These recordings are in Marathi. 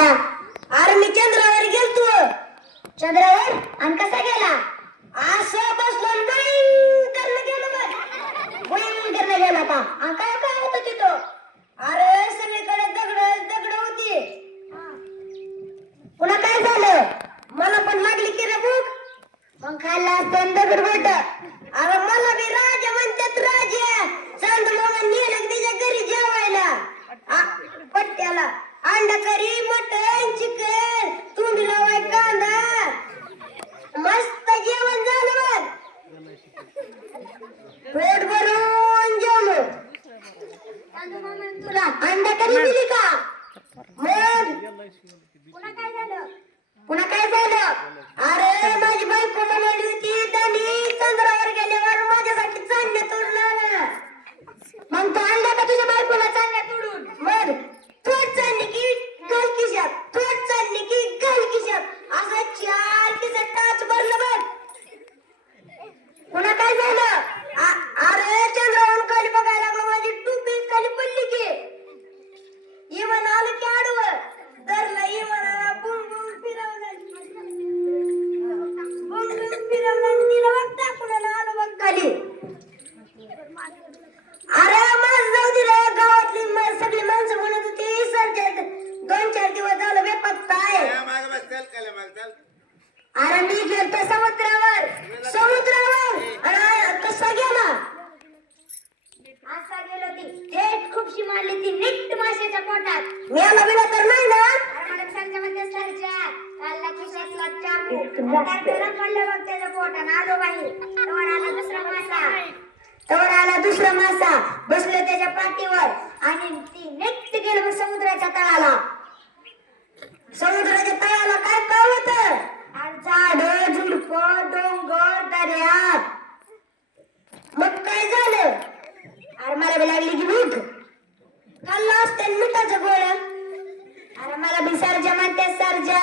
दादा अरे मी चंद्रावर गेलतो. चंद्रावर? आणि कसा गेला? असं बसलो करणं गेलो बघ. भयंकर गेला का आणि काय काय होतं तिथं? अरे सगळीकडे दगड दगड होती. पुन्हा काय झालं? मला पण लागली की रे भूक. मग खाल्ला असतं दगड बोट. अरे मला बी राजा म्हणतात राजा. चांद मामा नेलं तिच्या घरी जेवायला. आ, पट्ट्याला. அந்த கறி மட்டும் अरे मी गेलतो समुद्रावर. समुद्रावर. कसा गेला? असा गेलो ती. थेट खूपशी मारली ती नीट माशाच्या पोटात. मेला बिला तर नाही ना? मला मध्ये सरच्या. काढला खिशातला चाकू. तर त्याला पडलं बघ त्याच्या पोटात आलो बाई. तवर आला दुसरा मासा. तवर आला दुसरा मासा. बसलो त्याच्या पाठीवर. आणि ती नीट गेलो मग समुद्राच्या तळाला समुद्राच्या तळाला काय काय होत झाड झुडप डोंगर दर्या मग काय झालं? अरे मला बी लागली की भूक खाल्लं असतं मिठाचं गोळ्या अरे मला बी सरजा म्हणते सर्जा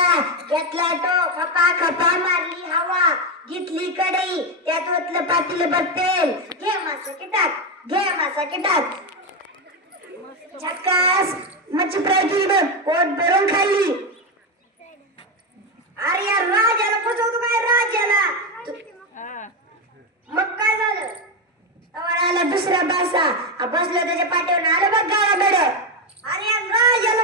घेतला तो खपा खपा मारली हवा घेतली कढई त्यात ओतलं पातील भर तेल घे मासा की टाक घे मासा की टाक झक्कास मच्छी फ्राय केली बघ पोट भरून खाल्ली अरे या राजाला फसवतो काय राजाला मग काय झालं तवर आला दुसरा बासा आ बसला त्याच्या पाठीवर आलं बघ गावाकडे. अरे या राजाला